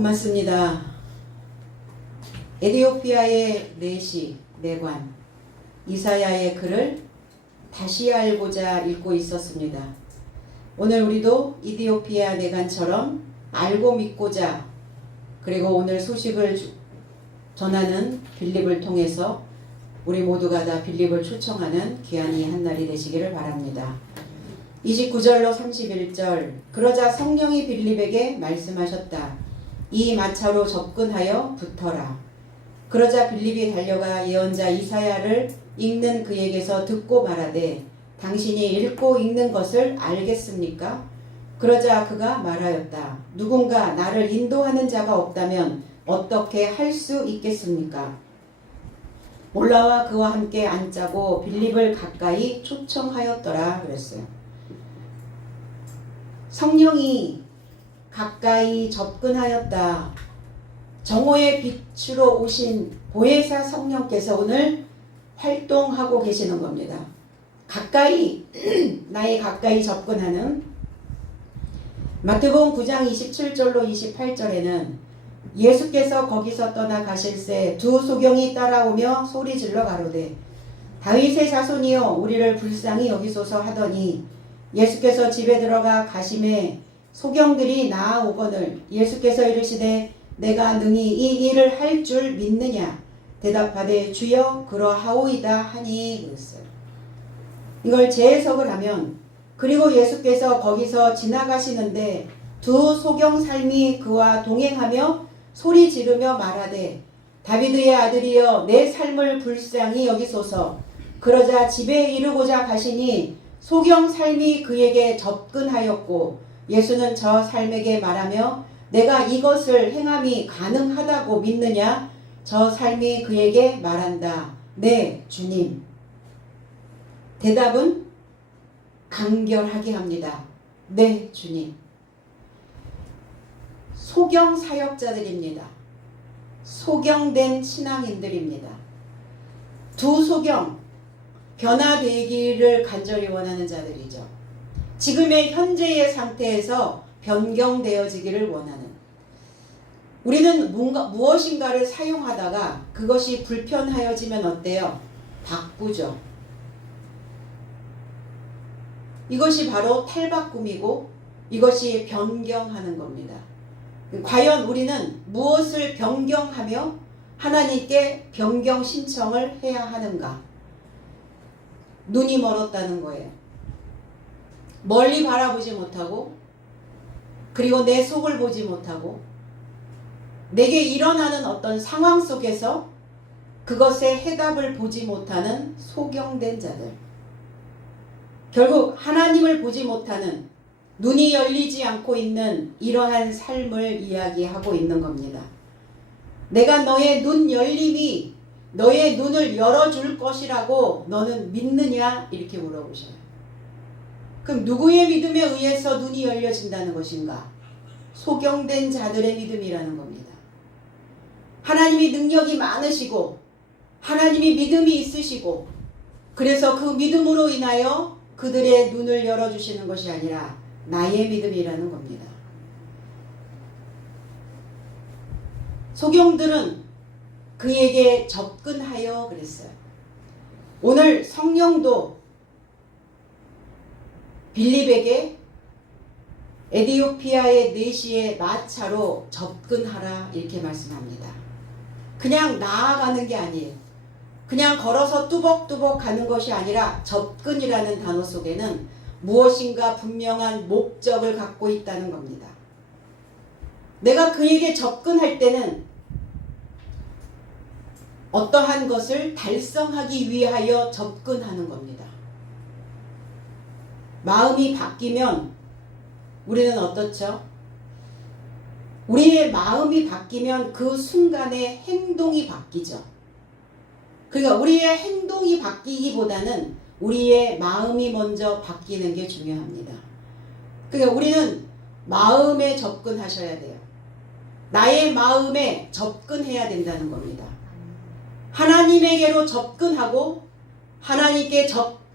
고맙습니다. 에디오피아의 내시, 내관, 이사야의 글을 다시 알고자 읽고 있었습니다. 오늘 우리도 이디오피아 내관처럼 알고 믿고자, 그리고 오늘 소식을 전하는 빌립을 통해서 우리 모두가 다 빌립을 초청하는 귀한 한 날이 되시기를 바랍니다. 29절로 31절. 그러자 성령이 빌립에게 말씀하셨다. 이 마차로 접근하여 붙어라. 그러자 빌립이 달려가 예언자 이사야를 읽는 그에게서 듣고 말하되 당신이 읽고 읽는 것을 알겠습니까? 그러자 그가 말하였다. 누군가 나를 인도하는 자가 없다면 어떻게 할 수 있겠습니까? 올라와 그와 함께 앉자고 빌립을 가까이 초청하였더라 그랬어요. 성령이 가까이 접근하였다. 정오의 빛으로 오신 보혜사 성령께서 오늘 활동하고 계시는 겁니다. 가까이 나의 가까이 접근하는 마태복음 9장 27절로 28절에는 예수께서 거기서 떠나 가실새 두 소경이 따라오며 소리질러 가로되 다윗의 자손이여 우리를 불쌍히 여기소서 하더니 예수께서 집에 들어가 가심에 소경들이 나아오거늘 예수께서 이르시되 내가 능히 이 일을 할 줄 믿느냐 대답하되 주여 그러하오이다 하니 그랬어요. 이걸 재해석을 하면 그리고 예수께서 거기서 지나가시는데 두 소경 삶이 그와 동행하며 소리 지르며 말하되 다윗의 아들이여 내 삶을 불쌍히 여기소서. 그러자 집에 이르고자 가시니 소경 삶이 그에게 접근하였고 예수는 저 삶에게 말하며 내가 이것을 행함이 가능하다고 믿느냐? 저 삶이 그에게 말한다. 네, 주님. 대답은 간결하게 합니다. 네, 주님. 소경 사역자들입니다. 소경된 신앙인들입니다. 두 소경, 변화되기를 간절히 원하는 자들이죠. 지금의 현재의 상태에서 변경되어지기를 원하는. 우리는 무엇인가를 사용하다가 그것이 불편하여지면 어때요? 바꾸죠. 이것이 바로 탈바꿈이고 이것이 변경하는 겁니다. 과연 우리는 무엇을 변경하며 하나님께 변경 신청을 해야 하는가? 눈이 멀었다는 거예요. 멀리 바라보지 못하고 그리고 내 속을 보지 못하고 내게 일어나는 어떤 상황 속에서 그것의 해답을 보지 못하는 소경된 자들. 결국 하나님을 보지 못하는 눈이 열리지 않고 있는 이러한 삶을 이야기하고 있는 겁니다. 내가 너의 눈 열림이 너의 눈을 열어줄 것이라고 너는 믿느냐? 이렇게 물어보셔요. 그럼 누구의 믿음에 의해서 눈이 열려진다는 것인가? 소경된 자들의 믿음이라는 겁니다. 하나님이 능력이 많으시고 하나님이 믿음이 있으시고 그래서 그 믿음으로 인하여 그들의 눈을 열어주시는 것이 아니라 나의 믿음이라는 겁니다. 소경들은 그에게 접근하여 그랬어요. 오늘 성령도 빌립에게 에디오피아의 내시의 마차로 접근하라 이렇게 말씀합니다. 그냥 나아가는 게 아니에요. 그냥 걸어서 뚜벅뚜벅 가는 것이 아니라 접근이라는 단어 속에는 무엇인가 분명한 목적을 갖고 있다는 겁니다. 내가 그에게 접근할 때는 어떠한 것을 달성하기 위하여 접근하는 겁니다. 마음이 바뀌면 우리는 어떻죠? 우리의 마음이 바뀌면 그 순간에 행동이 바뀌죠. 그러니까 우리의 행동이 바뀌기보다는 우리의 마음이 먼저 바뀌는 게 중요합니다. 그러니까 우리는 마음에 접근하셔야 돼요. 나의 마음에 접근해야 된다는 겁니다. 하나님에게로 접근하고 하나님께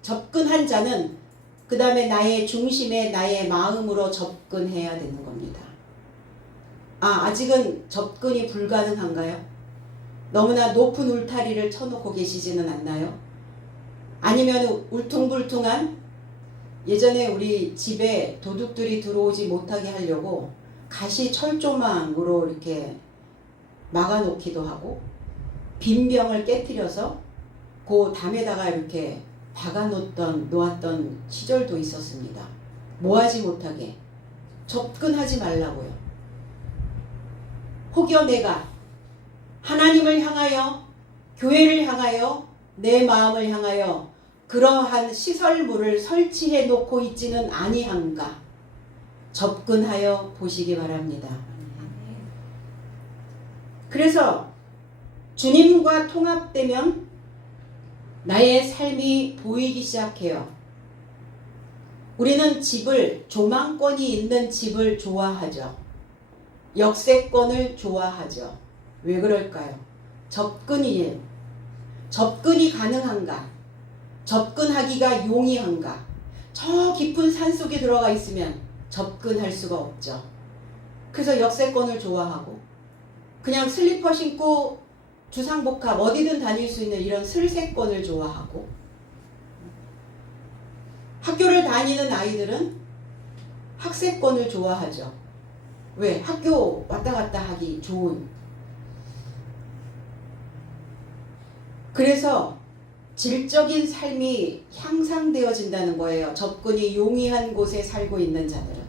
접근한 자는 그 다음에 나의 중심에 나의 마음으로 접근해야 되는 겁니다. 아직은 접근이 불가능한가요? 너무나 높은 울타리를 쳐놓고 계시지는 않나요? 아니면 울퉁불퉁한, 예전에 우리 집에 도둑들이 들어오지 못하게 하려고 가시 철조망으로 이렇게 막아놓기도 하고, 빈병을 깨트려서 그 담에다가 이렇게 놓았던 시절도 있었습니다. 뭐하지 못하게, 접근하지 말라고요. 혹여 내가 하나님을 향하여, 교회를 향하여, 내 마음을 향하여 그러한 시설물을 설치해 놓고 있지는 아니한가, 접근하여 보시기 바랍니다. 그래서 주님과 통합되면 나의 삶이 보이기 시작해요. 우리는 조망권이 있는 집을 좋아하죠. 역세권을 좋아하죠. 왜 그럴까요? 접근이 가능한가? 접근하기가 용이한가? 저 깊은 산속에 들어가 있으면 접근할 수가 없죠. 그래서 역세권을 좋아하고, 그냥 슬리퍼 신고 주상복합 어디든 다닐 수 있는 이런 슬세권을 좋아하고, 학교를 다니는 아이들은 학세권을 좋아하죠. 왜? 학교 왔다 갔다 하기 좋은. 그래서 질적인 삶이 향상되어진다는 거예요. 접근이 용이한 곳에 살고 있는 자들은.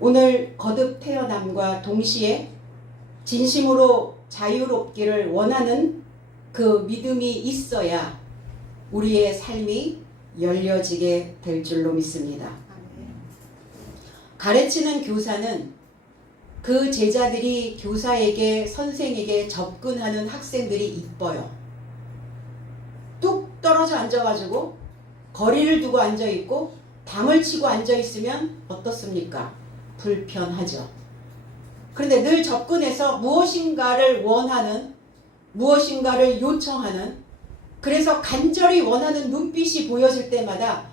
오늘 거듭 태어남과 동시에 진심으로 자유롭기를 원하는 그 믿음이 있어야 우리의 삶이 열려지게 될 줄로 믿습니다. 가르치는 교사는 그 제자들이 교사에게, 선생에게 접근하는 학생들이 이뻐요. 뚝 떨어져 앉아가지고 거리를 두고 앉아있고 담을 치고 앉아있으면 어떻습니까? 불편하죠. 그런데 늘 접근해서 무엇인가를 원하는, 무엇인가를 요청하는, 그래서 간절히 원하는 눈빛이 보여질 때마다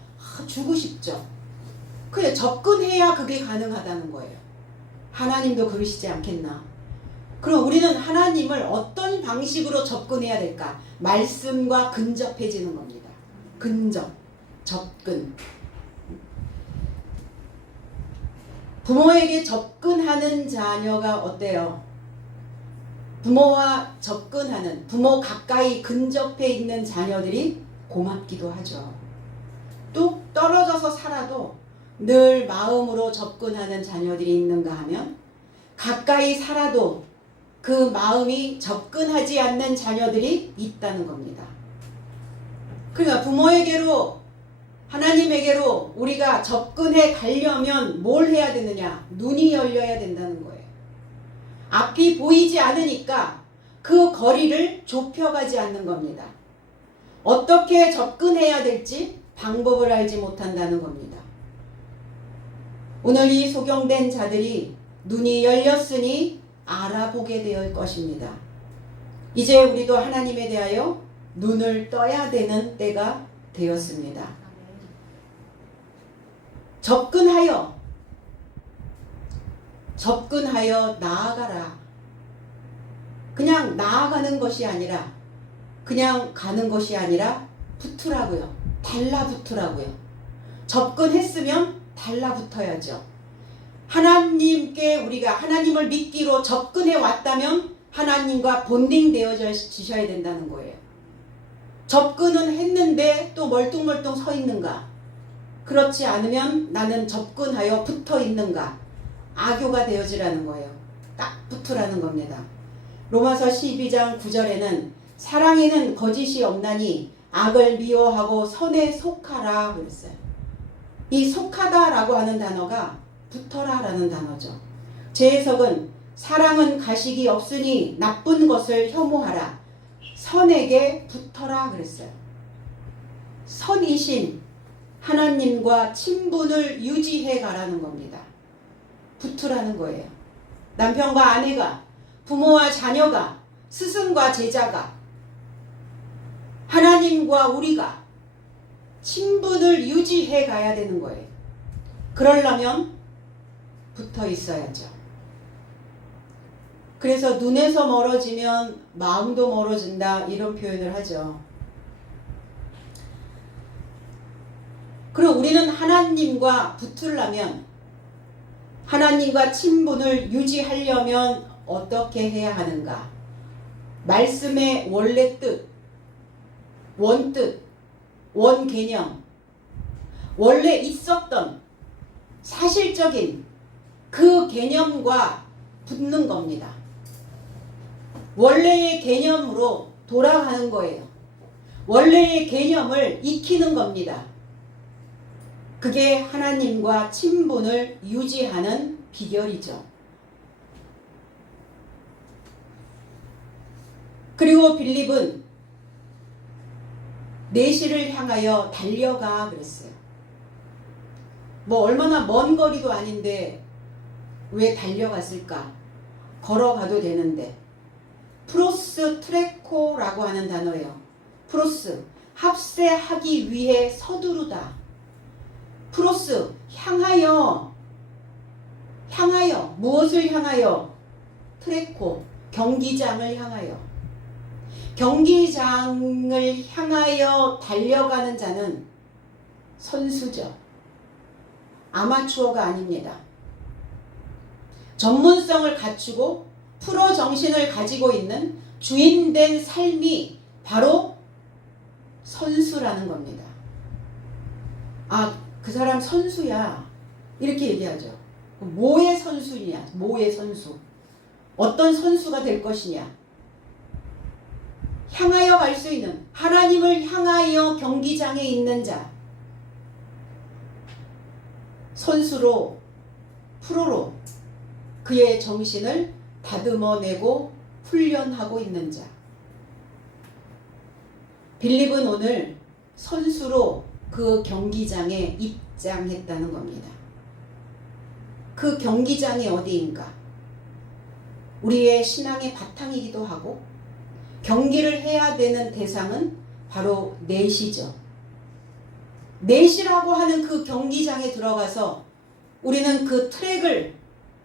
주고 싶죠. 그래, 접근해야 그게 가능하다는 거예요. 하나님도 그러시지 않겠나? 그럼 우리는 하나님을 어떤 방식으로 접근해야 될까? 말씀과 근접해지는 겁니다. 근접, 접근. 부모에게 접근하는 자녀가 어때요? 부모와 접근하는, 부모 가까이 근접해 있는 자녀들이 고맙기도 하죠. 뚝 떨어져서 살아도 늘 마음으로 접근하는 자녀들이 있는가 하면, 가까이 살아도 그 마음이 접근하지 않는 자녀들이 있다는 겁니다. 그러니까 부모에게로, 하나님에게로 우리가 접근해 가려면 뭘 해야 되느냐? 눈이 열려야 된다는 거예요. 앞이 보이지 않으니까 그 거리를 좁혀가지 않는 겁니다. 어떻게 접근해야 될지 방법을 알지 못한다는 겁니다. 오늘 이 소경된 자들이 눈이 열렸으니 알아보게 될 것입니다. 이제 우리도 하나님에 대하여 눈을 떠야 되는 때가 되었습니다. 접근하여 나아가라. 그냥 나아가는 것이 아니라, 그냥 가는 것이 아니라 붙으라고요. 달라붙으라고요. 접근했으면 달라붙어야죠. 하나님께 우리가 하나님을 믿기로 접근해 왔다면 하나님과 본딩되어져 지셔야 된다는 거예요. 접근은 했는데 또 멀뚱멀뚱 서 있는가? 그렇지 않으면 나는 접근하여 붙어 있는가? 악교가 되어지라는 거예요. 딱 붙으라는 겁니다. 로마서 12장 9절에는 사랑에는 거짓이 없나니 악을 미워하고 선에 속하라 그랬어요. 이 속하다라고 하는 단어가 붙어라라는 단어죠. 제 해석은 사랑은 가식이 없으니 나쁜 것을 혐오하라. 선에게 붙어라 그랬어요. 선이신 하나님과 친분을 유지해 가라는 겁니다. 붙으라는 거예요. 남편과 아내가, 부모와 자녀가, 스승과 제자가, 하나님과 우리가 친분을 유지해 가야 되는 거예요. 그러려면 붙어 있어야죠. 그래서 눈에서 멀어지면 마음도 멀어진다 이런 표현을 하죠. 그리고 우리는 하나님과 붙으려면, 하나님과 친분을 유지하려면 어떻게 해야 하는가? 말씀의 원래 뜻, 원뜻, 원개념, 원래 있었던 사실적인 그 개념과 붙는 겁니다. 원래의 개념으로 돌아가는 거예요. 원래의 개념을 익히는 겁니다. 그게 하나님과 친분을 유지하는 비결이죠. 그리고 빌립은 내시를 향하여 달려가 그랬어요. 뭐 얼마나 먼 거리도 아닌데 왜 달려갔을까? 걸어가도 되는데. 프로스 트레코라고 하는 단어예요. 프로스, 합세하기 위해 서두르다. 프로스, 향하여, 무엇을 향하여? 트레코, 경기장을 향하여. 경기장을 향하여 달려가는 자는 선수죠. 아마추어가 아닙니다. 전문성을 갖추고 프로 정신을 가지고 있는 주인된 삶이 바로 선수라는 겁니다. 아, 그 사람 선수야. 이렇게 얘기하죠. 뭐의 선수냐? 뭐의 선수? 어떤 선수가 될 것이냐? 향하여 갈 수 있는, 하나님을 향하여 경기장에 있는 자. 선수로, 프로로 그의 정신을 다듬어내고 훈련하고 있는 자. 빌립은 오늘 선수로 그 경기장에 입장했다는 겁니다. 그 경기장이 어디인가? 우리의 신앙의 바탕이기도 하고, 경기를 해야 되는 대상은 바로 내시죠. 내시라고 하는 그 경기장에 들어가서 우리는 그 트랙을,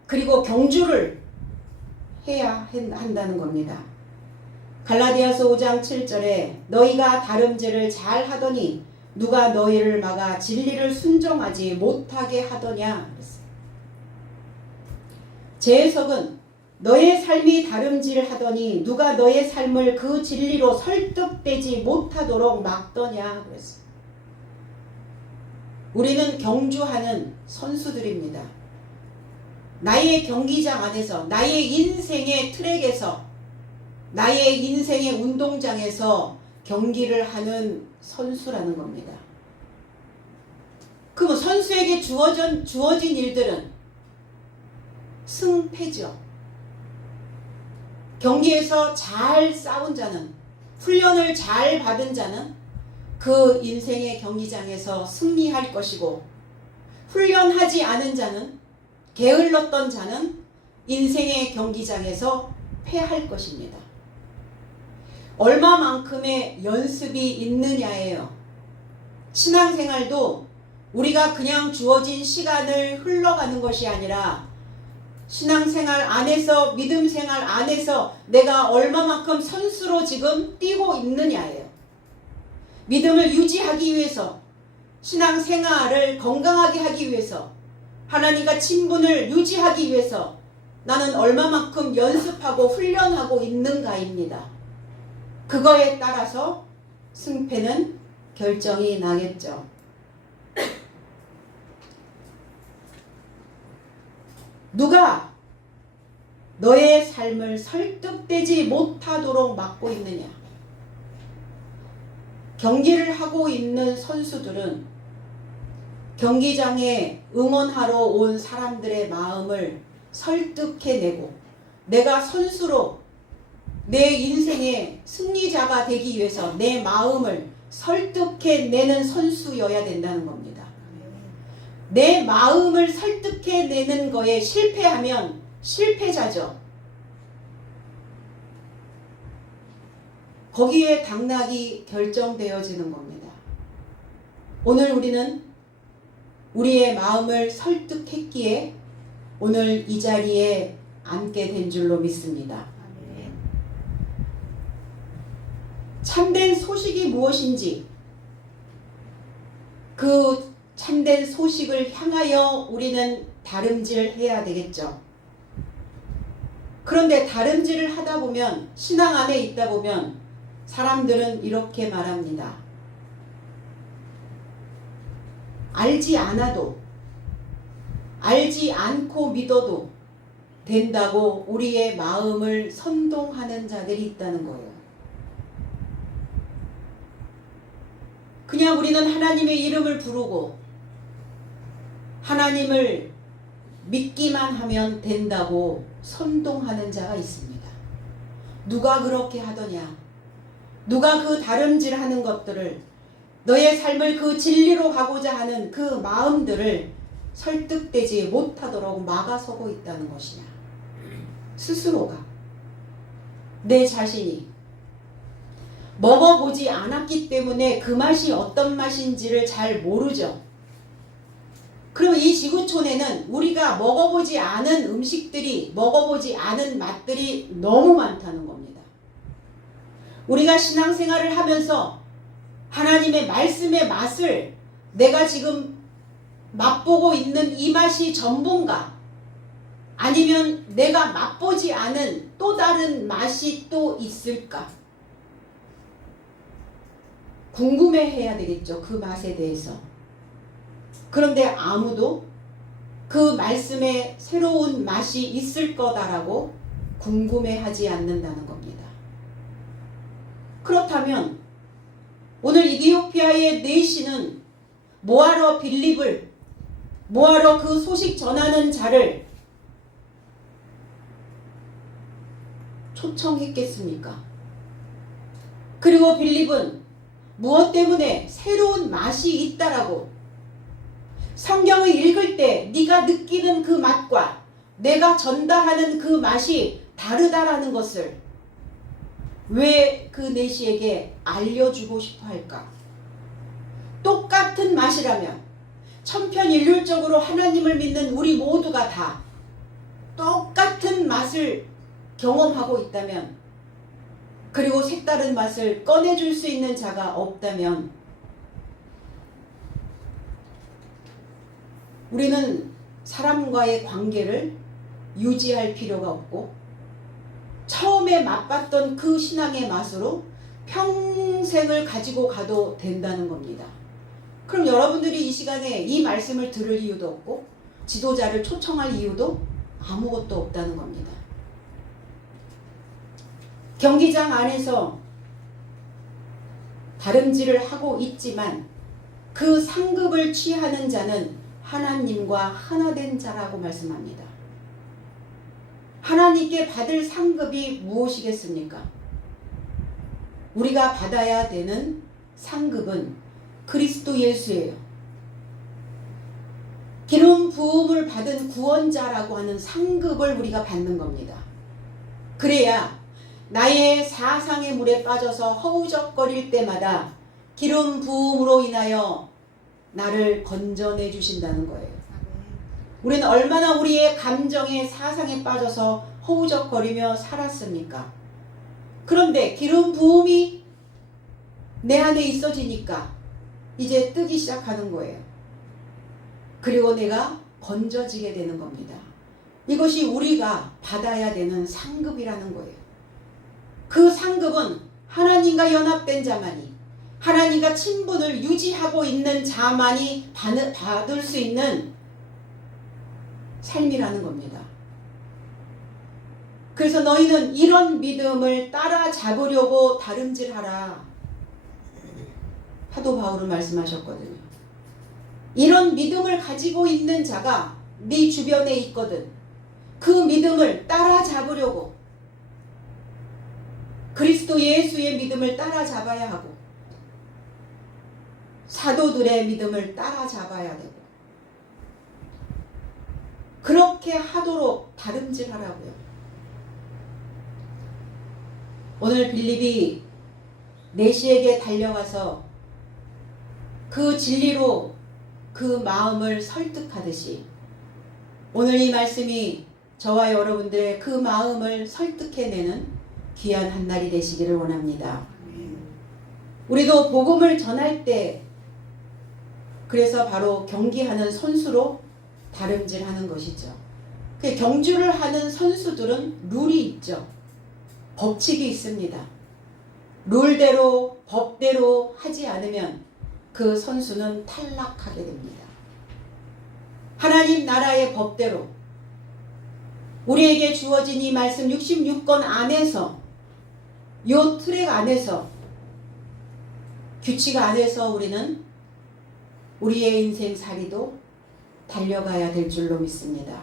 그리고 경주를 해야 한다는 겁니다. 갈라디아서 5장 7절에 너희가 다름질을 잘 하더니 누가 너희를 막아 진리를 순종하지 못하게 하더냐 그랬어요. 제 해석은 너의 삶이 다름질하더니 누가 너의 삶을 그 진리로 설득되지 못하도록 막더냐 그랬어요. 우리는 경주하는 선수들입니다. 나의 경기장 안에서, 나의 인생의 트랙에서, 나의 인생의 운동장에서 경기를 하는 선수라는 겁니다. 그럼 선수에게 주어진 일들은 승패죠. 경기에서 잘 싸운 자는, 훈련을 잘 받은 자는 그 인생의 경기장에서 승리할 것이고, 훈련하지 않은 자는, 게을렀던 자는 인생의 경기장에서 패할 것입니다. 얼마만큼의 연습이 있느냐예요. 신앙생활도 우리가 그냥 주어진 시간을 흘러가는 것이 아니라 신앙생활 안에서, 믿음생활 안에서 내가 얼마만큼 선수로 지금 뛰고 있느냐예요. 믿음을 유지하기 위해서, 신앙생활을 건강하게 하기 위해서, 하나님과 친분을 유지하기 위해서 나는 얼마만큼 연습하고 훈련하고 있는가입니다. 그거에 따라서 승패는 결정이 나겠죠. 누가 너의 삶을 설득되지 못하도록 막고 있느냐? 경기를 하고 있는 선수들은 경기장에 응원하러 온 사람들의 마음을 설득해내고, 내가 선수로 내 인생의 승리자가 되기 위해서 내 마음을 설득해내는 선수여야 된다는 겁니다. 내 마음을 설득해내는 거에 실패하면 실패자죠. 거기에 당락이 결정되어지는 겁니다. 오늘 우리는 우리의 마음을 설득했기에 오늘 이 자리에 앉게 된 줄로 믿습니다. 참된 소식이 무엇인지 그 참된 소식을 향하여 우리는 다름질해야 되겠죠. 그런데 다름질을 하다 보면, 신앙 안에 있다 보면 사람들은 이렇게 말합니다. 알지 않아도, 알지 않고 믿어도 된다고 우리의 마음을 선동하는 자들이 있다는 거예요. 그냥 우리는 하나님의 이름을 부르고 하나님을 믿기만 하면 된다고 선동하는 자가 있습니다. 누가 그렇게 하더냐? 누가 그 다름질하는 것들을, 너의 삶을 그 진리로 가고자 하는 그 마음들을 설득되지 못하도록 막아서고 있다는 것이냐? 스스로가, 내 자신이 먹어보지 않았기 때문에 그 맛이 어떤 맛인지를 잘 모르죠. 그럼 이 지구촌에는 우리가 먹어보지 않은 음식들이, 먹어보지 않은 맛들이 너무 많다는 겁니다. 우리가 신앙생활을 하면서 하나님의 말씀의 맛을 내가 지금 맛보고 있는 이 맛이 전부인가? 아니면 내가 맛보지 않은 또 다른 맛이 또 있을까? 궁금해해야 되겠죠. 그 맛에 대해서. 그런데 아무도 그 말씀에 새로운 맛이 있을 거다라고 궁금해하지 않는다는 겁니다. 그렇다면 오늘 이디오피아의 내시는 뭐하러 빌립을, 뭐하러 그 소식 전하는 자를 초청했겠습니까? 그리고 빌립은 무엇 때문에 새로운 맛이 있다라고, 성경을 읽을 때 네가 느끼는 그 맛과 내가 전달하는 그 맛이 다르다라는 것을 왜 그 내시에게 알려주고 싶어 할까? 똑같은 맛이라면, 천편일률적으로 하나님을 믿는 우리 모두가 다 똑같은 맛을 경험하고 있다면, 그리고 색다른 맛을 꺼내줄 수 있는 자가 없다면 우리는 사람과의 관계를 유지할 필요가 없고 처음에 맛봤던 그 신앙의 맛으로 평생을 가지고 가도 된다는 겁니다. 그럼 여러분들이 이 시간에 이 말씀을 들을 이유도 없고 지도자를 초청할 이유도 아무것도 없다는 겁니다. 경기장 안에서 다름질을 하고 있지만 그 상급을 취하는 자는 하나님과 하나된 자라고 말씀합니다. 하나님께 받을 상급이 무엇이겠습니까? 우리가 받아야 되는 상급은 그리스도 예수예요. 기름 부음을 받은 구원자라고 하는 상급을 우리가 받는 겁니다. 그래야 나의 사상의 물에 빠져서 허우적거릴 때마다 기름 부음으로 인하여 나를 건져내 주신다는 거예요. 우리는 얼마나 우리의 감정의 사상에 빠져서 허우적거리며 살았습니까? 그런데 기름 부음이 내 안에 있어지니까 이제 뜨기 시작하는 거예요. 그리고 내가 건져지게 되는 겁니다. 이것이 우리가 받아야 되는 상급이라는 거예요. 그 상급은 하나님과 연합된 자만이, 하나님과 친분을 유지하고 있는 자만이 받을 수 있는 삶이라는 겁니다. 그래서 너희는 이런 믿음을 따라잡으려고 다름질하라. 사도 바울은 말씀하셨거든요. 이런 믿음을 가지고 있는 자가 네 주변에 있거든. 그 믿음을 따라잡으려고, 그리스도 예수의 믿음을 따라잡아야 하고 사도들의 믿음을 따라잡아야 되고 그렇게 하도록 다름질하라고요. 오늘 빌립이 내시에게 달려가서 그 진리로 그 마음을 설득하듯이 오늘 이 말씀이 저와 여러분들의 그 마음을 설득해내는 귀한 한 날이 되시기를 원합니다. 우리도 복음을 전할 때 그래서 바로 경기하는 선수로 다름질하는 것이죠. 경주를 하는 선수들은 룰이 있죠. 법칙이 있습니다. 룰대로 법대로 하지 않으면 그 선수는 탈락하게 됩니다. 하나님 나라의 법대로 우리에게 주어진 이 말씀 66권 안에서 요 트랙 안에서 규칙 안에서 우리는 우리의 인생살이도 달려가야 될 줄로 믿습니다.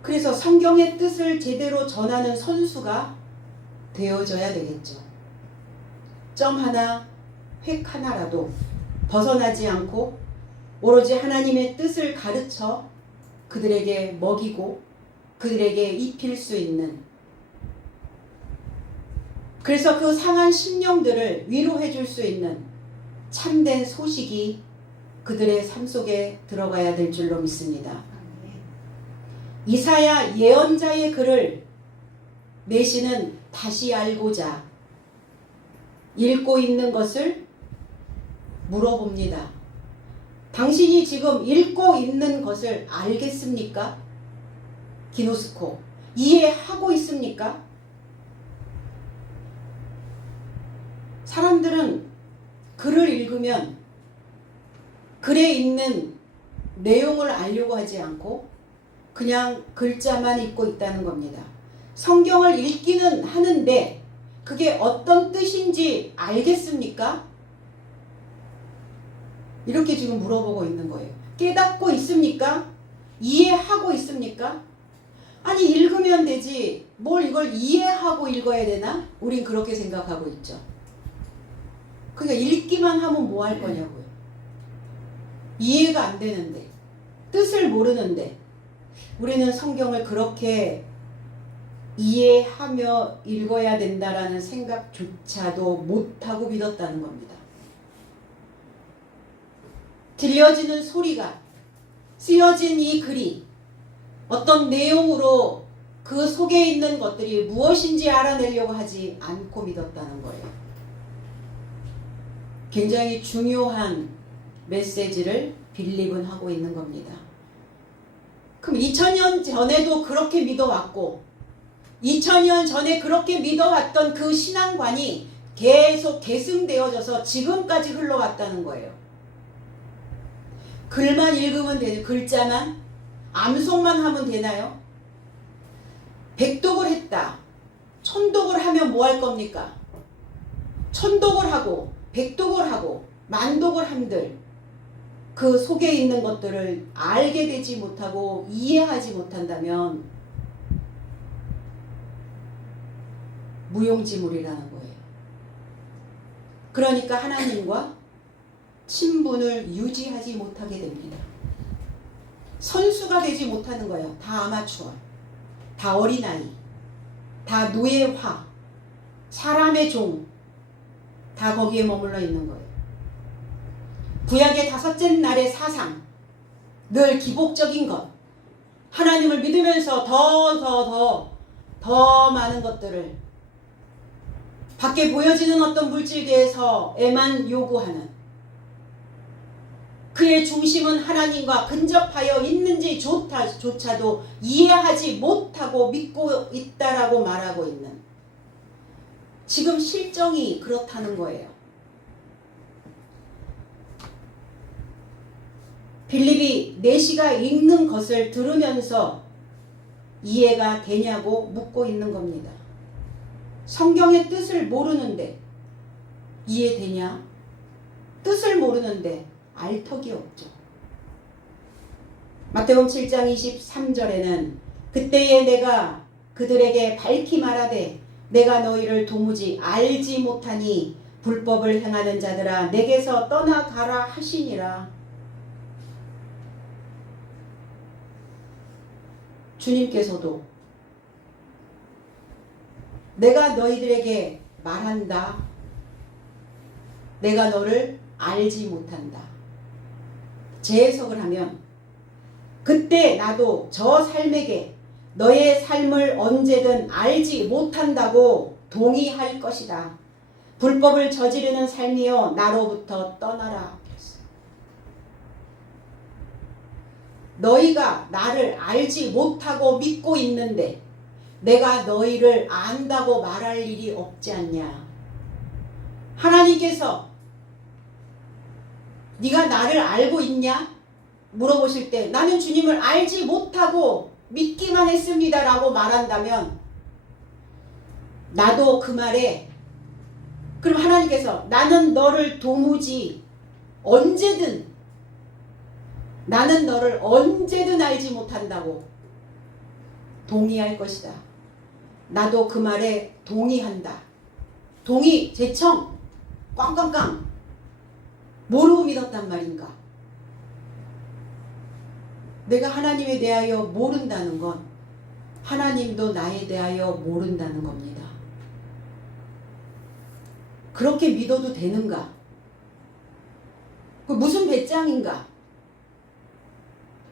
그래서 성경의 뜻을 제대로 전하는 선수가 되어져야 되겠죠. 점 하나, 획 하나라도 벗어나지 않고 오로지 하나님의 뜻을 가르쳐 그들에게 먹이고 그들에게 입힐 수 있는, 그래서 그 상한 심령들을 위로해 줄 수 있는 참된 소식이 그들의 삶 속에 들어가야 될 줄로 믿습니다. 이사야 예언자의 글을 내시는 다시 알고자 읽고 있는 것을 물어봅니다. 당신이 지금 읽고 있는 것을 알겠습니까? 기노스코, 이해하고 있습니까? 사람들은 글을 읽으면 글에 있는 내용을 알려고 하지 않고 그냥 글자만 읽고 있다는 겁니다. 성경을 읽기는 하는데 그게 어떤 뜻인지 알겠습니까? 이렇게 지금 물어보고 있는 거예요. 깨닫고 있습니까? 이해하고 있습니까? 아니, 읽으면 되지 뭘 이걸 이해하고 읽어야 되나? 우린 그렇게 생각하고 있죠. 그러니까 읽기만 하면 뭐 할 거냐고요. 이해가 안 되는데, 뜻을 모르는데 우리는 성경을 그렇게 이해하며 읽어야 된다라는 생각조차도 못하고 믿었다는 겁니다. 들려지는 소리가, 쓰여진 이 글이 어떤 내용으로 그 속에 있는 것들이 무엇인지 알아내려고 하지 않고 믿었다는 거예요. 굉장히 중요한 메시지를 빌립은 하고 있는 겁니다. 그럼 2000년 전에도 그렇게 믿어왔고 2000년 전에 그렇게 믿어왔던 그 신앙관이 계속 계승되어져서 지금까지 흘러왔다는 거예요. 글만 읽으면 되는, 글자만 암송만 하면 되나요? 백독을 했다, 천독을 하면 뭐 할 겁니까? 천독을 하고 백독을 하고 만독을 한들 그 속에 있는 것들을 알게 되지 못하고 이해하지 못한다면 무용지물이라는 거예요. 그러니까 하나님과 친분을 유지하지 못하게 됩니다. 선수가 되지 못하는 거예요. 다 아마추어, 다 어린아이, 다 노예화, 사람의 종, 다 거기에 머물러 있는 거예요. 구약의 다섯째 날의 사상, 늘 기복적인 것, 하나님을 믿으면서 더 많은 것들을 밖에 보여지는 어떤 물질계에서에만 요구하는, 그의 중심은 하나님과 근접하여 있는지조차도 이해하지 못하고 믿고 있다라고 말하고 있는, 지금 실정이 그렇다는 거예요. 빌립이 내시가 읽는 것을 들으면서 이해가 되냐고 묻고 있는 겁니다. 성경의 뜻을 모르는데 이해되냐? 뜻을 모르는데 알 턱이 없죠. 마태복음 7장 23절에는 그때에 내가 그들에게 밝히 말하되 내가 너희를 도무지 알지 못하니 불법을 행하는 자들아 내게서 떠나가라 하시니라. 주님께서도 내가 너희들에게 말한다. 내가 너를 알지 못한다. 재해석을 하면 그때 나도 저 삶에게 너의 삶을 언제든 알지 못한다고 동의할 것이다. 불법을 저지르는 삶이여 나로부터 떠나라. 너희가 나를 알지 못하고 믿고 있는데 내가 너희를 안다고 말할 일이 없지 않냐. 하나님께서 네가 나를 알고 있냐? 물어보실 때 나는 주님을 알지 못하고 믿기만 했습니다 라고 말한다면 나도 그 말에 그럼 하나님께서 나는 너를 도무지 언제든 나는 너를 언제든 알지 못한다고 동의할 것이다. 나도 그 말에 동의한다. 동의, 제청, 꽝꽝꽝. 뭐로 믿었단 말인가? 내가 하나님에 대하여 모른다는 건 하나님도 나에 대하여 모른다는 겁니다. 그렇게 믿어도 되는가? 그 무슨 배짱인가?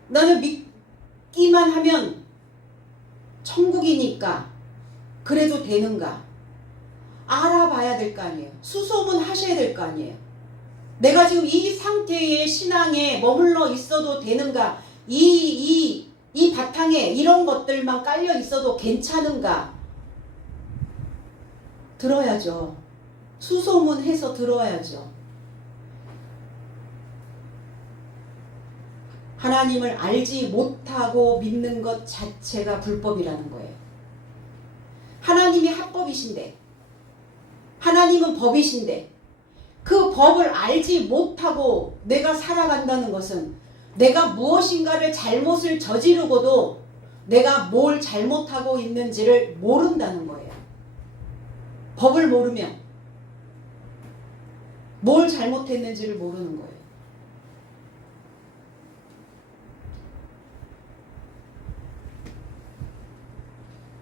나는 믿기만 하면 천국이니까 그래도 되는가? 알아봐야 될 거 아니에요. 수소문 하셔야 될 거 아니에요. 내가 지금 이 상태의 신앙에 머물러 있어도 되는가? 이 바탕에 이런 것들만 깔려 있어도 괜찮은가? 들어야죠. 수소문해서 들어야죠. 하나님을 알지 못하고 믿는 것 자체가 불법이라는 거예요. 하나님이 합법이신데 하나님은 법이신데 그 법을 알지 못하고 내가 살아간다는 것은 내가 무엇인가를 잘못을 저지르고도 내가 뭘 잘못하고 있는지를 모른다는 거예요. 법을 모르면 뭘 잘못했는지를 모르는 거예요.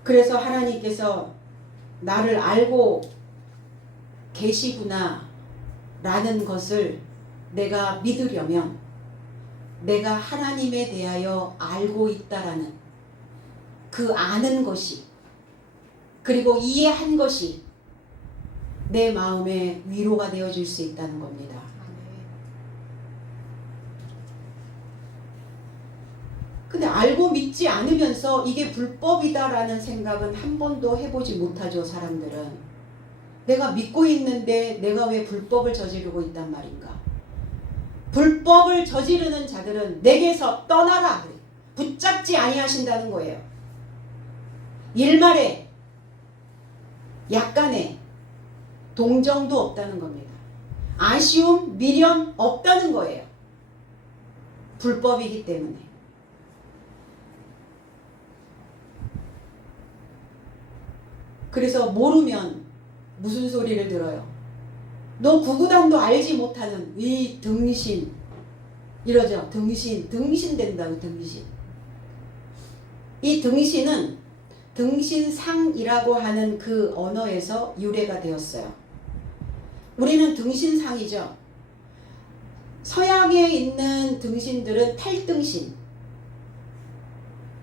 그래서 하나님께서 나를 알고 계시구나 라는 것을 내가 믿으려면 내가 하나님에 대하여 알고 있다라는 그 아는 것이 그리고 이해한 것이 내 마음에 위로가 되어줄 수 있다는 겁니다. 근데 알고 믿지 않으면서 이게 불법이다라는 생각은 한 번도 해보지 못하죠. 사람들은. 내가 믿고 있는데 내가 왜 불법을 저지르고 있단 말인가? 불법을 저지르는 자들은 내게서 떠나라 그래. 붙잡지 아니하신다는 거예요. 일말에 약간의 동정도 없다는 겁니다. 아쉬움, 미련 없다는 거예요. 불법이기 때문에. 그래서 모르면 무슨 소리를 들어요? 너 구구단도 알지 못하는 이 등신 이러죠. 등신 된다고. 등신. 이 등신은 등신상이라고 하는 그 언어에서 유래가 되었어요. 우리는 등신상이죠. 서양에 있는 등신들은 8등신,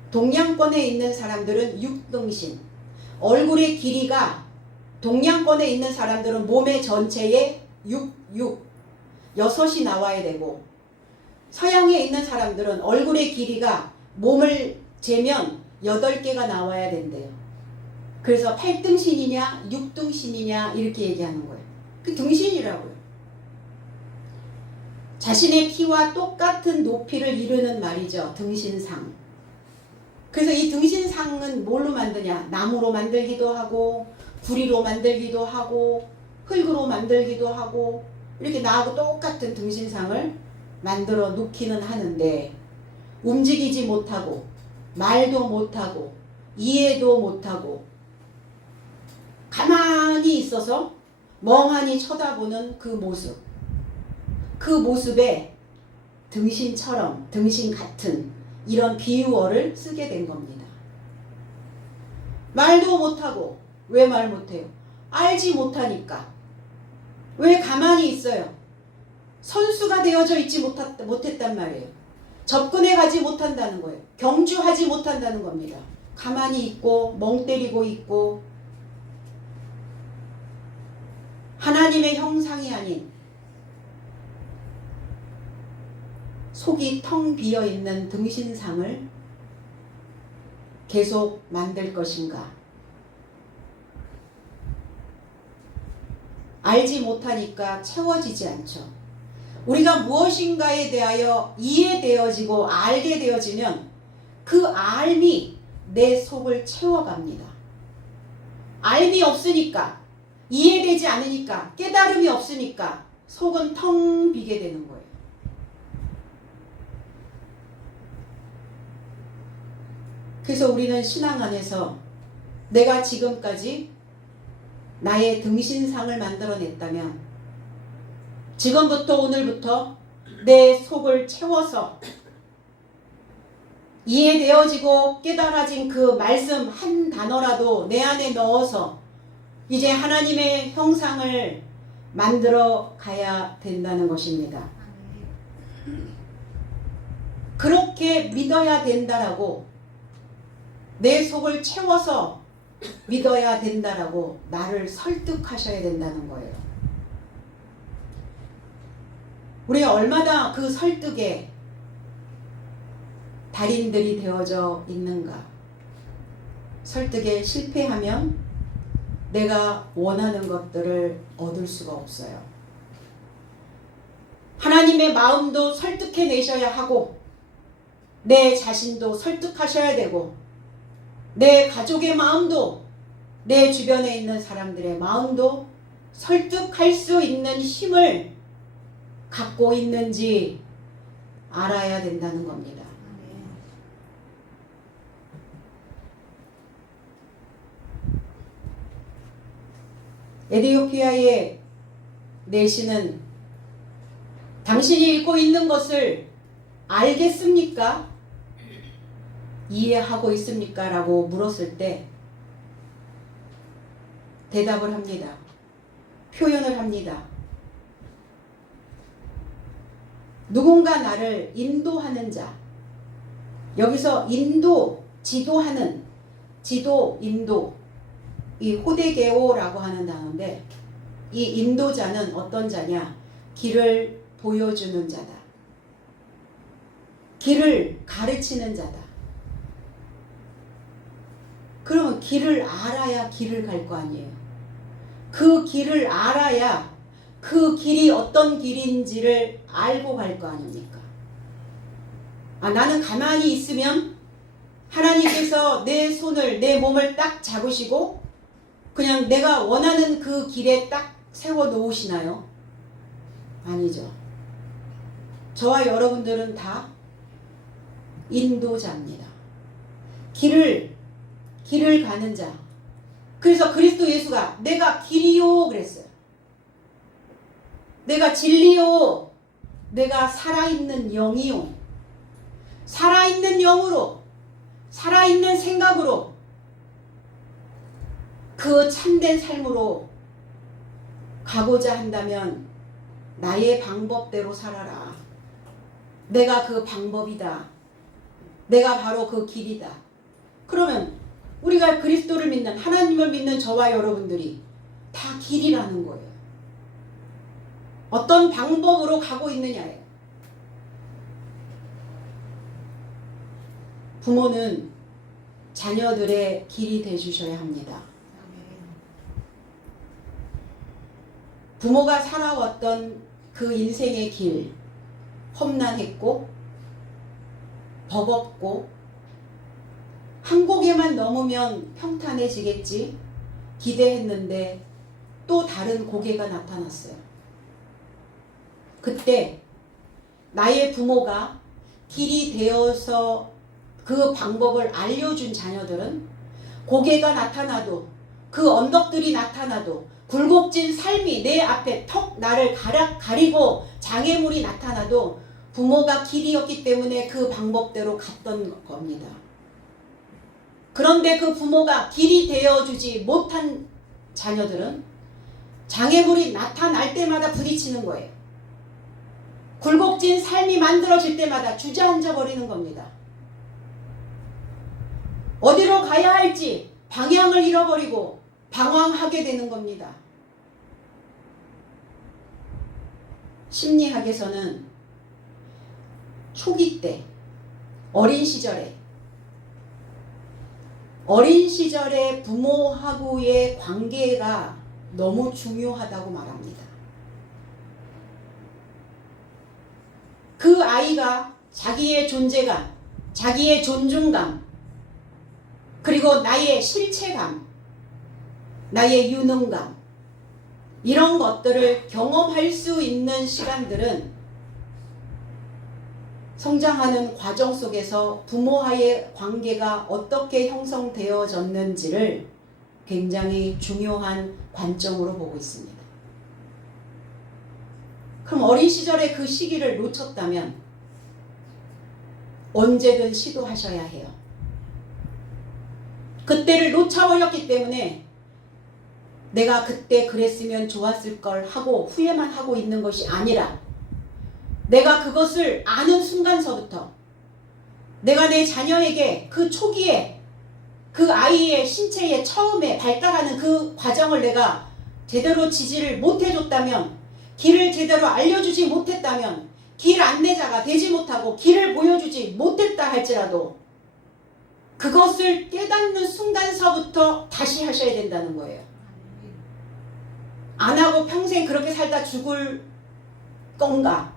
동양권에 있는 사람들은 6등신. 얼굴의 길이가 동양권에 있는 사람들은 몸의 전체에 6이 나와야 되고, 서양에 있는 사람들은 얼굴의 길이가 몸을 재면 8개가 나와야 된대요. 그래서 8등신이냐 6등신이냐 이렇게 얘기하는 거예요. 그 등신이라고요. 자신의 키와 똑같은 높이를 이루는 말이죠. 등신상. 그래서 이 등신상은 뭘로 만드냐? 나무로 만들기도 하고 구리로 만들기도 하고 흙으로 만들기도 하고 이렇게 나하고 똑같은 등신상을 만들어 놓기는 하는데 움직이지 못하고 말도 못하고 이해도 못하고 가만히 있어서 멍하니 쳐다보는 그 모습, 그 모습에 등신처럼 등신 같은 이런 비유어를 쓰게 된 겁니다. 말도 못하고 왜 말 못해요? 알지 못하니까. 왜 가만히 있어요? 선수가 되어져 있지 못했단 말이에요. 접근해 가지 못한다는 거예요. 경주하지 못한다는 겁니다. 가만히 있고 멍 때리고 있고 하나님의 형상이 아닌 속이 텅 비어 있는 등신상을 계속 만들 것인가? 알지 못하니까 채워지지 않죠. 우리가 무엇인가에 대하여 이해되어지고 알게 되어지면 그 알미 내 속을 채워갑니다. 알미 없으니까, 이해되지 않으니까, 깨달음이 없으니까 속은 텅 비게 되는 거예요. 그래서 우리는 신앙 안에서 내가 지금까지 나의 등신상을 만들어냈다면 지금부터 오늘부터 내 속을 채워서 이해되어지고 깨달아진 그 말씀 한 단어라도 내 안에 넣어서 이제 하나님의 형상을 만들어 가야 된다는 것입니다. 그렇게 믿어야 된다라고, 내 속을 채워서 믿어야 된다라고 나를 설득하셔야 된다는 거예요. 우리가 얼마나 그 설득에 달인들이 되어져 있는가. 설득에 실패하면 내가 원하는 것들을 얻을 수가 없어요. 하나님의 마음도 설득해내셔야 하고 내 자신도 설득하셔야 되고 내 가족의 마음도 내 주변에 있는 사람들의 마음도 설득할 수 있는 힘을 갖고 있는지 알아야 된다는 겁니다. 에디오피아의 내시는 당신이 읽고 있는 것을 알겠습니까? 이해하고 있습니까? 라고 물었을 때 대답을 합니다. 표현을 합니다. 누군가 나를 인도하는 자. 여기서 인도, 지도하는, 지도, 인도. 이 호데게오라고 하는 단어인데 이 인도자는 어떤 자냐? 길을 보여주는 자다. 길을 가르치는 자다. 그러면 길을 알아야 길을 갈 거 아니에요. 그 길을 알아야 그 길이 어떤 길인지를 알고 갈 거 아닙니까? 나는 가만히 있으면 하나님께서 내 손을, 내 몸을 딱 잡으시고 그냥 내가 원하는 그 길에 딱 세워 놓으시나요? 아니죠. 저와 여러분들은 다 인도자입니다. 길을 가는 자. 그래서 그리스도 예수가 내가 길이요 그랬어요. 내가 진리요. 내가 살아있는 영이요. 살아있는 영으로, 살아있는 생각으로 그 참된 삶으로 가고자 한다면 나의 방법대로 살아라. 내가 그 방법이다. 내가 바로 그 길이다. 그러면 우리가 그리스도를 믿는, 하나님을 믿는 저와 여러분들이 다 길이라는 거예요. 어떤 방법으로 가고 있느냐예요. 부모는 자녀들의 길이 되주셔야 합니다. 부모가 살아왔던 그 인생의 길, 험난했고 버겁고 한 고개만 넘으면 평탄해지겠지 기대했는데 또 다른 고개가 나타났어요. 그때 나의 부모가 길이 되어서 그 방법을 알려준 자녀들은 고개가 나타나도 그 언덕들이 나타나도 굴곡진 삶이 내 앞에 턱 나를 가리고 장애물이 나타나도 부모가 길이었기 때문에 그 방법대로 갔던 겁니다. 그런데 그 부모가 길이 되어주지 못한 자녀들은 장애물이 나타날 때마다 부딪히는 거예요. 굴곡진 삶이 만들어질 때마다 주저앉아 버리는 겁니다. 어디로 가야 할지 방향을 잃어버리고 방황하게 되는 겁니다. 심리학에서는 초기 때, 어린 시절에 부모하고의 관계가 너무 중요하다고 말합니다. 그 아이가 자기의 존재감, 자기의 존중감, 그리고 나의 실체감, 나의 유능감, 이런 것들을 경험할 수 있는 시간들은 성장하는 과정 속에서 부모와의 관계가 어떻게 형성되어졌는지를 굉장히 중요한 관점으로 보고 있습니다. 그럼 어린 시절의 그 시기를 놓쳤다면 언제든 시도하셔야 해요. 그때를 놓쳐버렸기 때문에 내가 그때 그랬으면 좋았을 걸 하고 후회만 하고 있는 것이 아니라 내가 그것을 아는 순간서부터 내가 내 자녀에게 그 초기에 그 아이의 신체의 처음에 발달하는 그 과정을 내가 제대로 지지를 못해줬다면, 길을 제대로 알려주지 못했다면, 길 안내자가 되지 못하고 길을 보여주지 못했다 할지라도 그것을 깨닫는 순간서부터 다시 하셔야 된다는 거예요. 안 하고 평생 그렇게 살다 죽을 건가?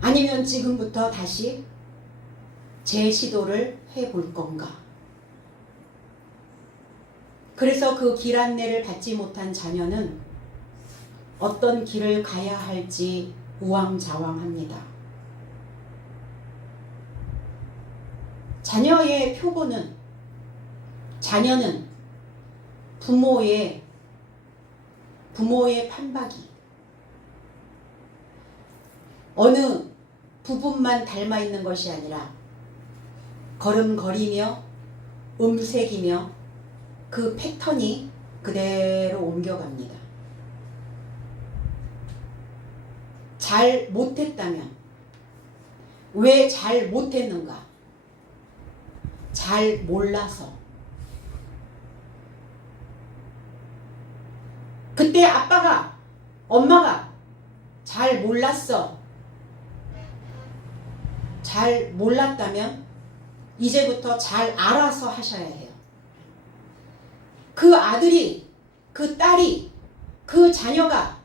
아니면 지금부터 다시 재시도를 해볼 건가? 그래서 그 길 안내를 받지 못한 자녀는 어떤 길을 가야 할지 우왕좌왕합니다. 자녀는 부모의 판박이, 어느 부분만 닮아 있는 것이 아니라 걸음걸이며 음색이며 그 패턴이 그대로 옮겨갑니다. 잘 못했다면 왜 잘 못했는가? 잘 몰라서. 그때 아빠가, 엄마가 잘 몰랐어. 잘 몰랐다면 이제부터 잘 알아서 하셔야 해요. 그 아들이, 그 딸이, 그 자녀가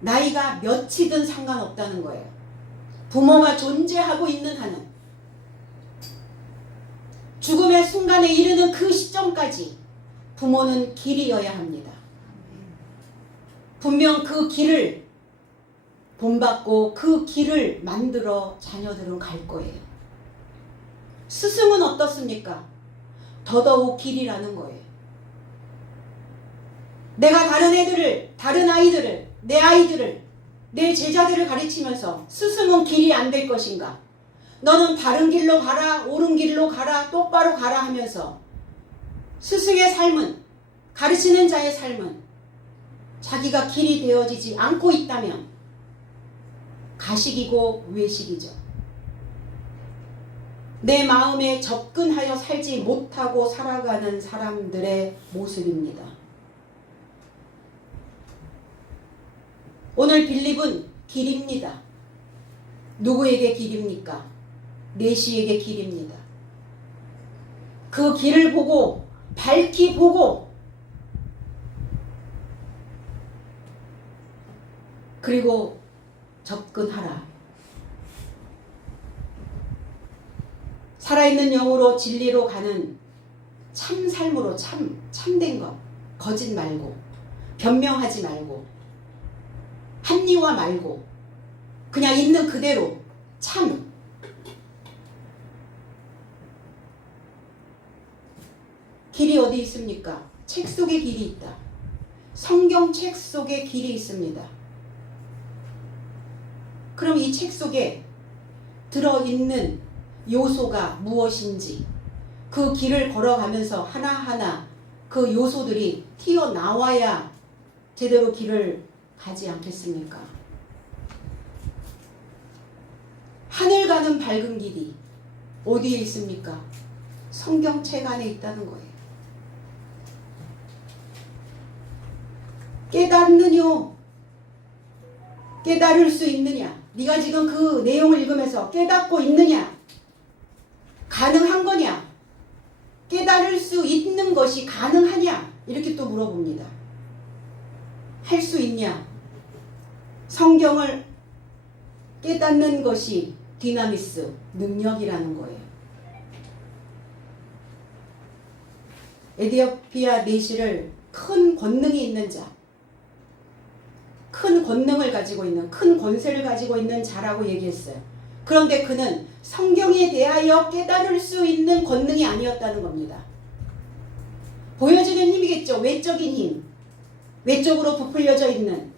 나이가 몇이든 상관없다는 거예요. 부모가 존재하고 있는 한은 죽음의 순간에 이르는 그 시점까지 부모는 길이어야 합니다. 분명 그 길을 본받고 그 길을 만들어 자녀들은 갈 거예요. 스승은 어떻습니까? 더더욱 길이라는 거예요. 내가 다른 아이들을, 내 아이들을, 내 제자들을 가르치면서 스승은 길이 안 될 것인가? 너는 바른 길로 가라, 옳은 길로 가라, 똑바로 가라 하면서 스승의 삶은, 가르치는 자의 삶은 자기가 길이 되어지지 않고 있다면 가식이고 외식이죠. 내 마음에 접근하여 살지 못하고 살아가는 사람들의 모습입니다. 오늘 빌립은 길입니다. 누구에게 길입니까? 메시에게 길입니다. 그 길을 보고 밝히 보고 그리고 접근하라. 살아있는 영으로 진리로 가는 참 삶으로 참된 것, 거짓 말고, 변명하지 말고, 합리화 말고, 그냥 있는 그대로 참. 길이 어디 있습니까? 책 속에 길이 있다. 성경책 속에 길이 있습니다. 그럼 이 책 속에 들어있는 요소가 무엇인지, 그 길을 걸어가면서 하나하나 그 요소들이 튀어나와야 제대로 길을 가지 않겠습니까? 하늘 가는 밝은 길이 어디에 있습니까? 성경책 안에 있다는 거예요. 깨닫느뇨? 깨달을 수 있느냐? 네가 지금 그 내용을 읽으면서 깨닫고 있느냐? 가능한 거냐? 깨달을 수 있는 것이 가능하냐? 이렇게 또 물어봅니다. 할 수 있냐? 성경을 깨닫는 것이 디나미스, 능력이라는 거예요. 에디오피아 내시를 큰 권능이 있는 자, 큰 권능을 가지고 있는, 큰 권세를 가지고 있는 자라고 얘기했어요. 그런데 그는 성경에 대하여 깨달을 수 있는 권능이 아니었다는 겁니다. 보여지는 힘이겠죠. 외적인 힘, 외적으로 부풀려져 있는,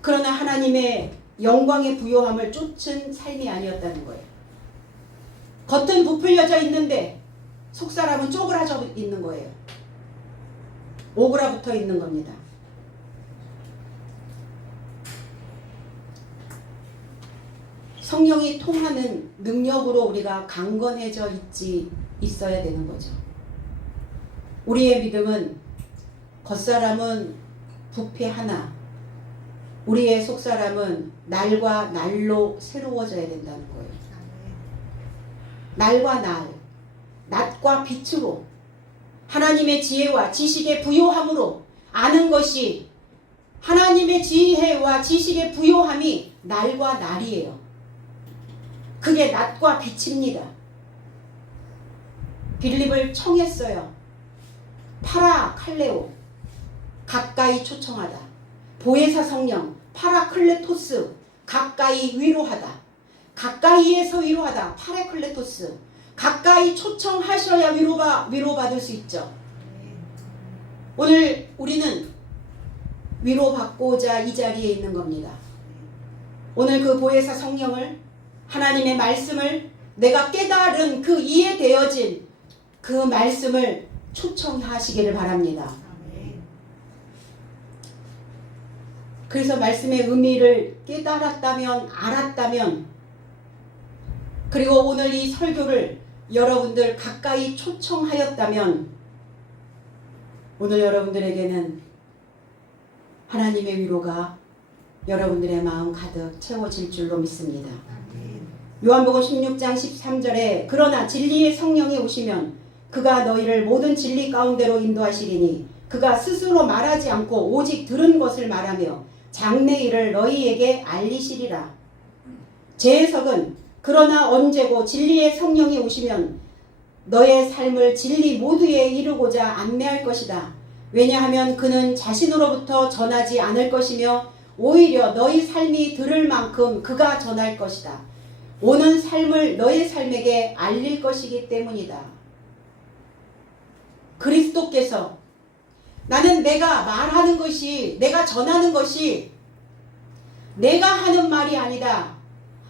그러나 하나님의 영광의 부요함을 쫓은 삶이 아니었다는 거예요. 겉은 부풀려져 있는데 속 사람은 쪼그라져 있는 거예요. 오그라붙어 있는 겁니다. 성령이 통하는 능력으로 우리가 강건해져 있어야 되는 거죠. 우리의 믿음은 겉사람은 부패 하나, 우리의 속사람은 날과 날로 새로워져야 된다는 거예요. 날과 날, 낮과 빛으로 하나님의 지혜와 지식의 부요함으로 아는 것이, 하나님의 지혜와 지식의 부요함이 날과 날이에요. 그게 낮과 빛입니다. 빌립을 청했어요. 파라칼레오, 가까이 초청하다. 보혜사 성령, 파라클레토스, 가까이 위로하다. 가까이에서 위로하다. 파라클레토스, 가까이 초청하셔야 위로받을 수 있죠. 오늘 우리는 위로받고자 이 자리에 있는 겁니다. 오늘 그 보혜사 성령을, 하나님의 말씀을, 내가 깨달은 그 이해되어진 그 말씀을 초청하시기를 바랍니다. 그래서 말씀의 의미를 깨달았다면, 알았다면, 그리고 오늘 이 설교를 여러분들 가까이 초청하였다면, 오늘 여러분들에게는 하나님의 위로가 여러분들의 마음 가득 채워질 줄로 믿습니다. 요한복음 16장 13절에 그러나 진리의 성령이 오시면 그가 너희를 모든 진리 가운데로 인도하시리니 그가 스스로 말하지 않고 오직 들은 것을 말하며 장래 일을 너희에게 알리시리라. 제 해석은 그러나 언제고 진리의 성령이 오시면 너의 삶을 진리 모두에 이루고자 안내할 것이다. 왜냐하면 그는 자신으로부터 전하지 않을 것이며 오히려 너희 삶이 들을 만큼 그가 전할 것이다. 오는 삶을 너의 삶에게 알릴 것이기 때문이다. 그리스도께서 나는 내가 말하는 것이, 내가 전하는 것이 내가 하는 말이 아니다.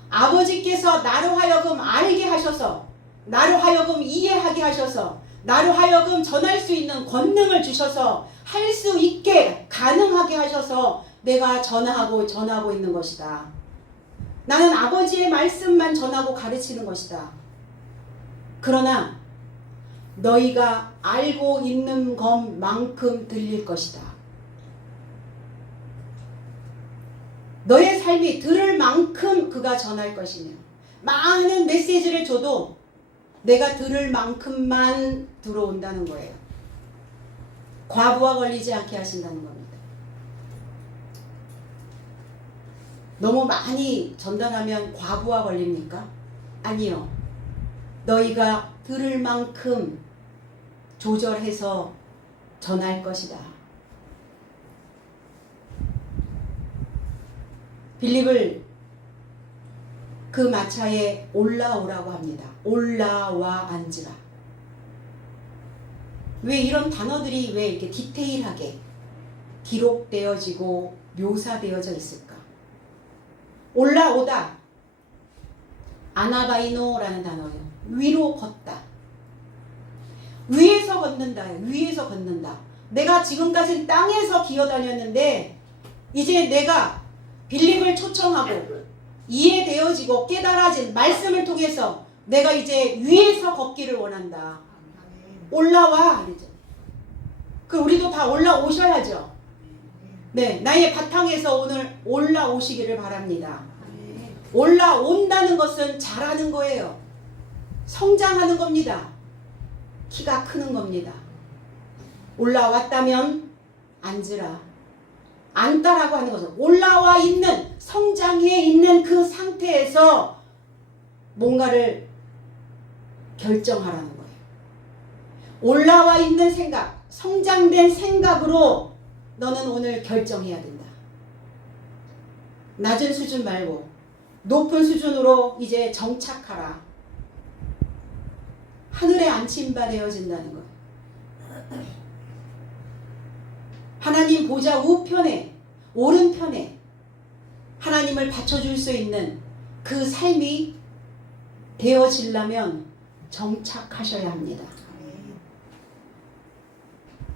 아버지께서 나로 하여금 알게 하셔서, 나로 하여금 이해하게 하셔서, 나로 하여금 전할 수 있는 권능을 주셔서 할 수 있게 가능하게 하셔서 내가 전하고 있는 것이다. 나는 아버지의 말씀만 전하고 가르치는 것이다. 그러나 너희가 알고 있는 것만큼 들릴 것이다. 너의 삶이 들을 만큼 그가 전할 것이며, 많은 메시지를 줘도 내가 들을 만큼만 들어온다는 거예요. 과부하 걸리지 않게 하신다는 겁니다. 너무 많이 전달하면 과부하 걸립니까? 아니요. 너희가 들을 만큼 조절해서 전할 것이다. 빌립을 그 마차에 올라오라고 합니다. 올라와 앉으라. 왜 이런 단어들이 왜 이렇게 디테일하게 기록되어지고 묘사되어져 있을까? 올라오다, 아나바이노라는 단어예요. 위로 걷다. 위에서 걷는다. 위에서 걷는다. 내가 지금까지 땅에서 기어다녔는데 이제 내가 빌립을 초청하고 이해되어지고 깨달아진 말씀을 통해서 내가 이제 위에서 걷기를 원한다. 올라와. 그러죠. 그럼 우리도 다 올라오셔야죠. 네, 나의 바탕에서 오늘 올라오시기를 바랍니다. 올라온다는 것은 잘하는 거예요. 성장하는 겁니다. 키가 크는 겁니다. 올라왔다면 앉으라. 앉다라고 하는 것은 올라와 있는 성장해 있는 그 상태에서 뭔가를 결정하라는 거예요. 올라와 있는 생각, 성장된 생각으로 너는 오늘 결정해야 된다. 낮은 수준 말고 높은 수준으로 이제 정착하라. 하늘에 앉힌 바 되어진다는 거예요. 하나님 보좌 우편에 오른편에 하나님을 받쳐줄 수 있는 그 삶이 되어지려면 정착하셔야 합니다.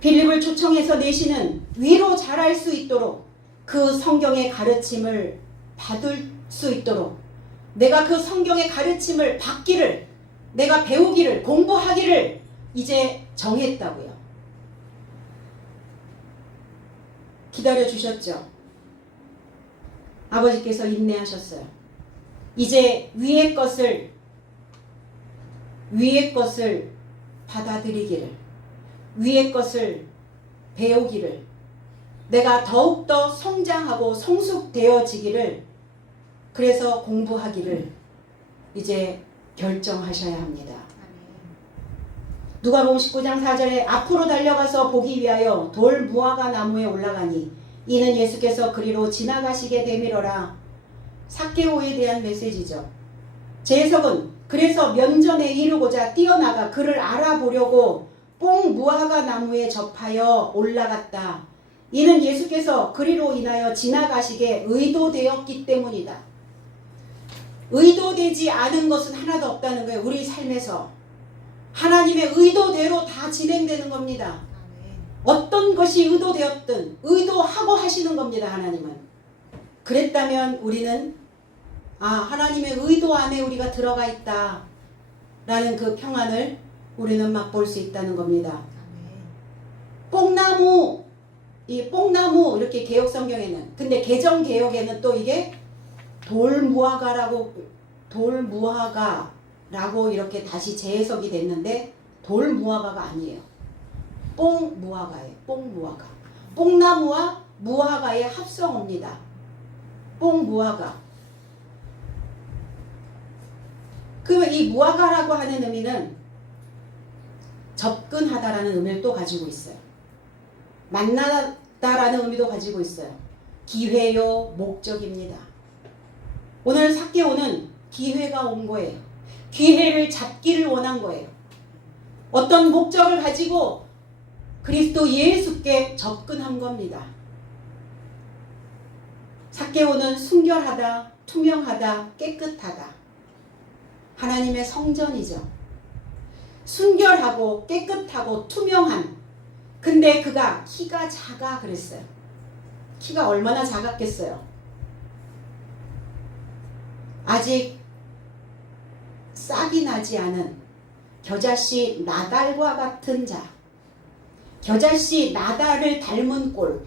빌립을 초청해서 내시는 위로 자랄 수 있도록 그 성경의 가르침을 받을 수 있도록 내가 그 성경의 가르침을 받기를 내가 배우기를 공부하기를 이제 정했다고요. 기다려 주셨죠? 아버지께서 인내하셨어요. 이제 위의 것을 받아들이기를 위의 것을 배우기를 내가 더욱더 성장하고 성숙되어지기를 그래서 공부하기를 이제 결정하셔야 합니다. 누가복음 19장 4절에 앞으로 달려가서 보기 위하여 돌 무화과 나무에 올라가니 이는 예수께서 그리로 지나가시게 되미러라. 삭개오에 대한 메시지죠. 제 해석은 그래서 면전에 이르고자 뛰어나가 그를 알아보려고 뽕 무화과 나무에 접하여 올라갔다. 이는 예수께서 그리로 인하여 지나가시게 의도되었기 때문이다. 의도되지 않은 것은 하나도 없다는 거예요. 우리 삶에서 하나님의 의도대로 다 진행되는 겁니다. 어떤 것이 의도되었든 의도하고 하시는 겁니다. 하나님은. 그랬다면 우리는 하나님의 의도 안에 우리가 들어가 있다 라는 그 평안을 우리는 맛볼 수 있다는 겁니다. 뽕나무 이렇게 개혁성경에는 근데 개정개혁에는 또 이게 돌무화과라고 이렇게 다시 재해석이 됐는데 돌무화과가 아니에요. 뽕무화과예요. 뽕무화과. 뽕나무와 무화과의 합성어입니다. 뽕무화과. 그러면 이 무화과라고 하는 의미는 접근하다라는 의미를 또 가지고 있어요. 만나다라는 의미도 가지고 있어요. 기회요, 목적입니다. 오늘 삭개오는 기회가 온 거예요. 기회를 잡기를 원한 거예요. 어떤 목적을 가지고 그리스도 예수께 접근한 겁니다. 삭개오는 순결하다, 투명하다, 깨끗하다. 하나님의 성전이죠. 순결하고 깨끗하고 투명한. 근데 그가 키가 작아 그랬어요. 키가 얼마나 작았겠어요. 아직 싹이 나지 않은 겨자씨 나달과 같은 자. 겨자씨 나달을 닮은 꼴.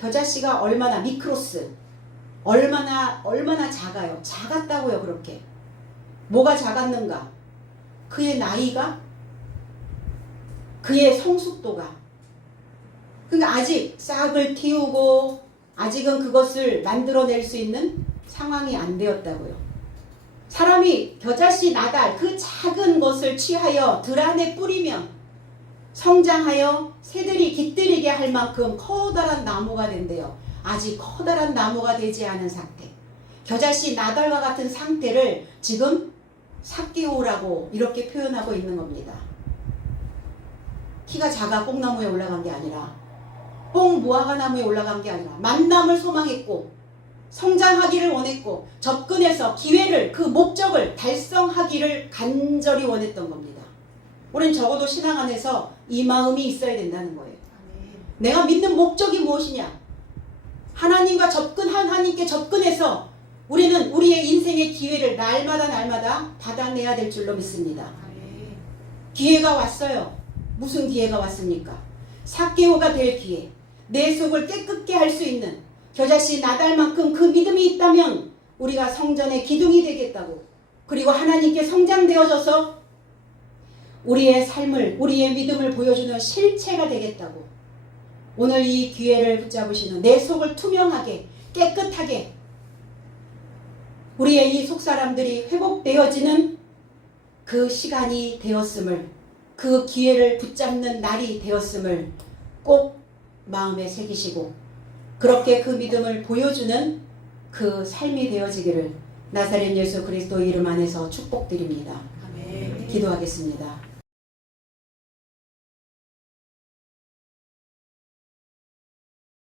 겨자씨가 얼마나 미크로스. 얼마나 작아요. 작았다고요. 그렇게. 뭐가 작았는가? 그의 나이가? 그의 성숙도가? 그러니까 아직 싹을 틔우고 아직은 그것을 만들어낼 수 있는 상황이 안 되었다고요. 사람이 겨자씨 나달 그 작은 것을 취하여 들 안에 뿌리면 성장하여 새들이 깃들이게 할 만큼 커다란 나무가 된대요. 아직 커다란 나무가 되지 않은 상태. 겨자씨 나달과 같은 상태를 지금 삭개오라고 이렇게 표현하고 있는 겁니다. 키가 작아 뽕나무에 올라간 게 아니라 뽕 무화과 나무에 올라간 게 아니라 만남을 소망했고 성장하기를 원했고 접근해서 기회를 그 목적을 달성하기를 간절히 원했던 겁니다. 우리는 적어도 신앙 안에서 이 마음이 있어야 된다는 거예요. 내가 믿는 목적이 무엇이냐? 하나님과 하나님께 접근해서 우리는 우리의 인생의 기회를 날마다 받아내야 될 줄로 믿습니다. 기회가 왔어요. 무슨 기회가 왔습니까? 삭개오가 될 기회. 내 속을 깨끗게 할 수 있는 겨자씨 나달만큼 그 믿음이 있다면 우리가 성전의 기둥이 되겠다고, 그리고 하나님께 성장되어져서 우리의 삶을, 우리의 믿음을 보여주는 실체가 되겠다고, 오늘 이 기회를 붙잡으시는 내 속을 투명하게 깨끗하게 우리의 이 속사람들이 회복되어지는 그 시간이 되었음을, 그 기회를 붙잡는 날이 되었음을 꼭 마음에 새기시고 그렇게 그 믿음을 보여주는 그 삶이 되어지기를 나사렛 예수 그리스도 이름 안에서 축복드립니다. 아멘. 기도하겠습니다.